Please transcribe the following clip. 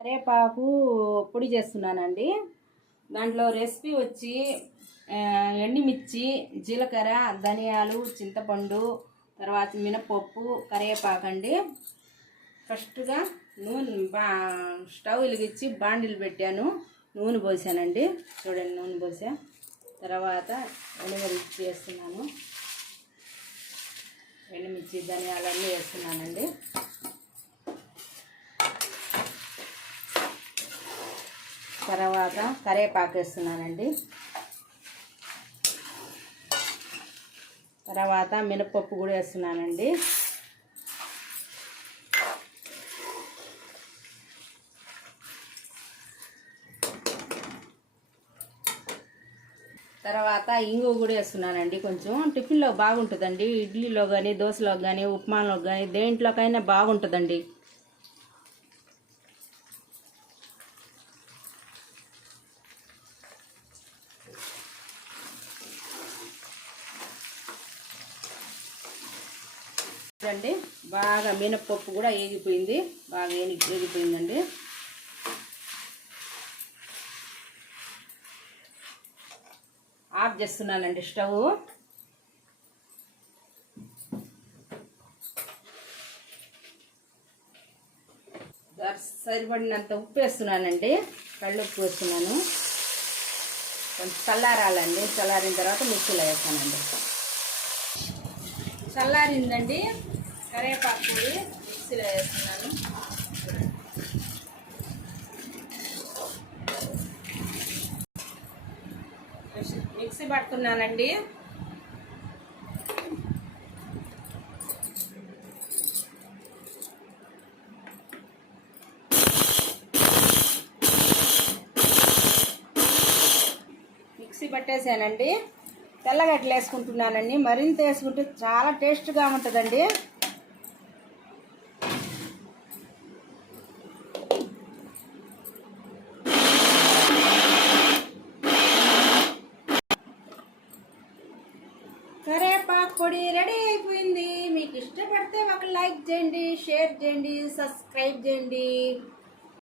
కరివేపాకు పొడి చేస్తున్నానండి. దాంట్లో రెసిపీ వచ్చి ఎండుమిర్చి, జీలకర్ర, ధనియాలు, చింతపండు, తర్వాత మినపప్పు, కరివేపాకు అండి. ఫస్ట్గా స్టవ్ వెలిగించి బాండిల్ పెట్టాను, నూనె పోసానండి. చూడండి, నూనె పోసా. తర్వాత ఎండుమిర్చి వేస్తున్నాను, ఎండుమిర్చి ధనియాలన్నీ వేస్తున్నానండి. తర్వాత కరివేపాకు వేస్తున్నానండి. తర్వాత మినపప్పు కూడా వేస్తున్నానండి. తర్వాత ఇంగు కూడా వేస్తున్నానండి. కొంచెం టిఫిన్లో బాగుంటుందండి. ఇడ్లీలో కానీ, దోశలో కానీ, ఉప్మాలో కానీ, దేంట్లోకైనా బాగుంటుందండి. చూడండి, బాగా మినపప్పు కూడా ఏగిపోయింది, బాగా ఏగిపోయిందండి. ఆఫ్ చేస్తున్నానండి స్టవ్. సరిపడినంత ఉప్పు వేస్తున్నానండి, కళ్ళు ఉప్పు వేస్తున్నాను. కొంచెం చల్లారాలండి. చల్లారిన తర్వాత మిక్సీలో వేస్తానండి. చల్లారిందండి, కరివేపాకు పొడి మిక్సీలో వేస్తున్నాను. మిక్సీ పడుతున్నానండి. మిక్సీ పట్టేసానండి. తెల్లగడ్డలు వేసుకుంటున్నానండి. మరింత వేసుకుంటే చాలా టేస్ట్గా ఉంటుందండి. కరివేపాకు పొడి రెడీ అయిపోయింది. మీకు ఇష్టపడితే ఒక లైక్ చేయండి, షేర్ చేయండి, సబ్స్క్రైబ్ చేయండి.